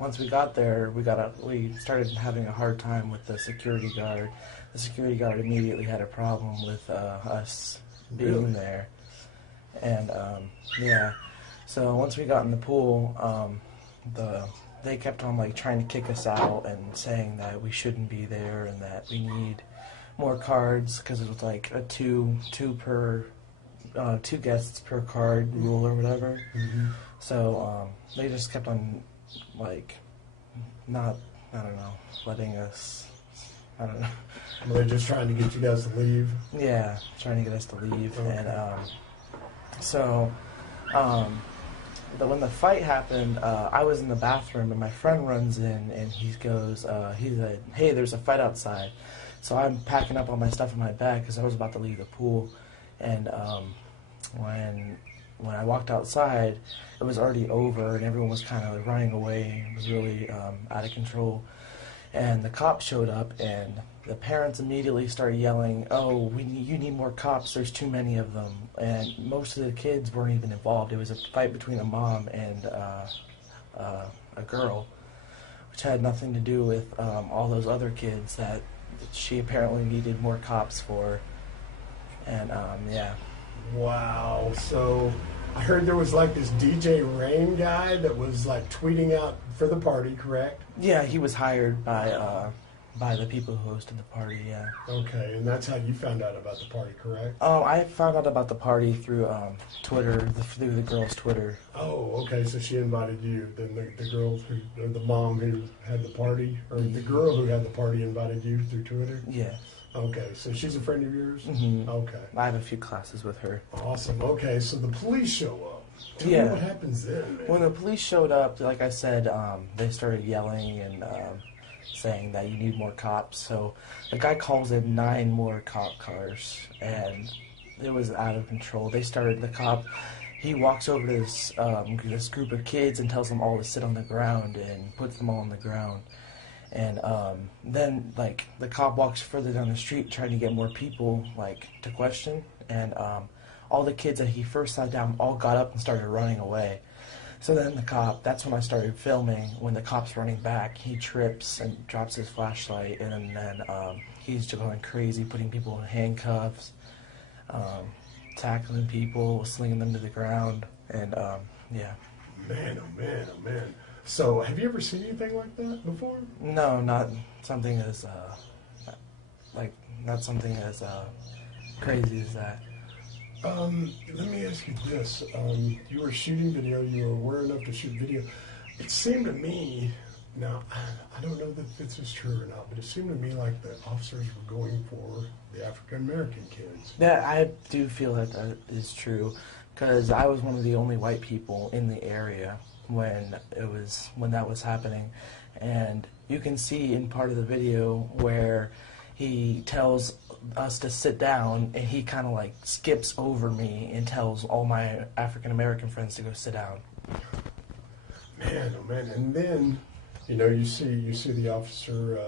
once we got there, we started having a hard time with the security guard. The security guard immediately had a problem with us being there. And, yeah. So once we got in the pool, they kept on, like, trying to kick us out and saying that we shouldn't be there and that we need more cards because it was, like, a two guests per card rule or whatever. Mm-hmm. So they just kept on, like, letting us, I don't know. Were they just trying to get you guys to leave? Yeah, trying to get us to leave. Okay. And when the fight happened, I was in the bathroom and my friend runs in and he goes, he's like, hey, there's a fight outside. So I'm packing up all my stuff in my bag because I was about to leave the pool. And when I walked outside, it was already over and everyone was kind of running away. It was really out of control. And the cops showed up and the parents immediately started yelling, oh, you need more cops, there's too many of them. And most of the kids weren't even involved. It was a fight between a mom and a girl, which had nothing to do with all those other kids that she apparently needed more cops for. And, yeah. Wow. So I heard there was like this DJ Rain guy that was like tweeting out for the party, correct? Yeah, he was hired by the people who hosted the party, yeah. Okay, and that's how you found out about the party, correct? I found out about the party through Twitter, through the girl's Twitter. Oh, okay, so she invited you. Then the girl or the mom who had the party, or the girl who had the party invited you through Twitter? Yes. Okay, so she's a friend of yours? Mm-hmm. Okay. I have a few classes with her. Awesome. Okay, so the police show up. Tell me what happens then, man. When the police showed up, like I said, they started yelling and saying that you need more cops. So the guy calls in 9 more cop cars, and it was out of control. He walks over to this group of kids and tells them all to sit on the ground and puts them all on the ground. And then, like, the cop walks further down the street trying to get more people, like, to question. And all the kids that he first sat down all got up and started running away. So then that's when I started filming. When the cop's running back, he trips and drops his flashlight. And then he's just going crazy, putting people in handcuffs, tackling people, slinging them to the ground. And, yeah. Man, oh man, oh man. So, have you ever seen anything like that before? No, not something as crazy as that. Let me ask you this: you were shooting video, you were aware enough to shoot video. It seemed to me, now I don't know that this is true or not, but it seemed to me like the officers were going for the African American kids. Yeah, I do feel that is true, because I was one of the only white people in the area when that was happening. And you can see in part of the video where he tells us to sit down and he kind of like skips over me and tells all my African American friends to go sit down. Man, oh man. And then, you see the officer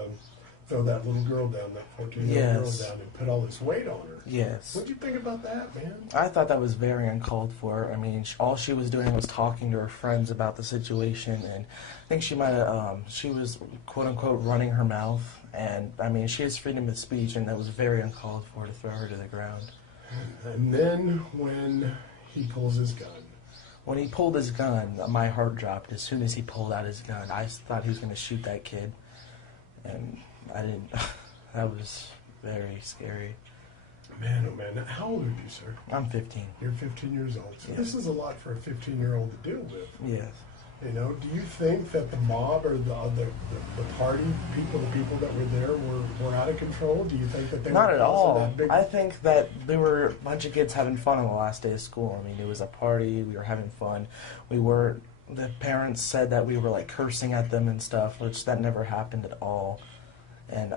throw that little girl down, that 14-year-old girl down, and put all this weight on her. Yes. What'd you think about that, man? I thought that was very uncalled for. I mean, all she was doing was talking to her friends about the situation, and I think she might have, she was, quote-unquote, running her mouth, and, I mean, she has freedom of speech, and that was very uncalled for to throw her to the ground. And then when he pulls his gun. When he pulled his gun, my heart dropped as soon as he pulled out his gun. I thought he was going to shoot that kid, and I didn't. That was very scary. Man, oh man. How old are you, sir? I'm 15. You're 15 years old. So yes. This is a lot for a 15-year-old to deal with. Yes. Do you think that the mob or the party people, the people that were there were out of control? Do you think that they Not were at all. That big... I think that there were a bunch of kids having fun on the last day of school. I mean, it was a party. We were having fun. The parents said that we were like cursing at them and stuff, which that never happened at all. And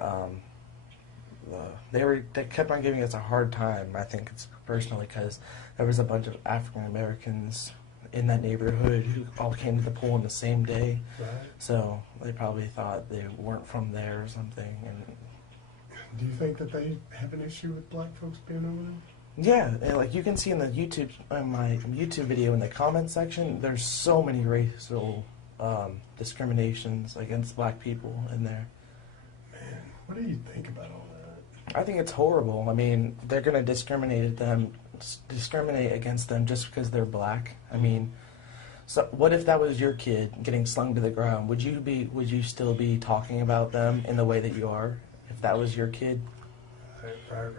they kept on giving us a hard time. I think it's personally because there was a bunch of African Americans in that neighborhood who all came to the pool on the same day. Right. So they probably thought they weren't from there or something. And do you think that they have an issue with black folks being over there? Yeah, like you can see in my YouTube video in the comment section, there's so many racial discriminations against black people in there. Man, what do you think about all that? I think it's horrible. I mean, they're going to discriminate against them just because they're black. I mean, so what if that was your kid getting slung to the ground? Would you still be talking about them in the way that you are if that was your kid? Right.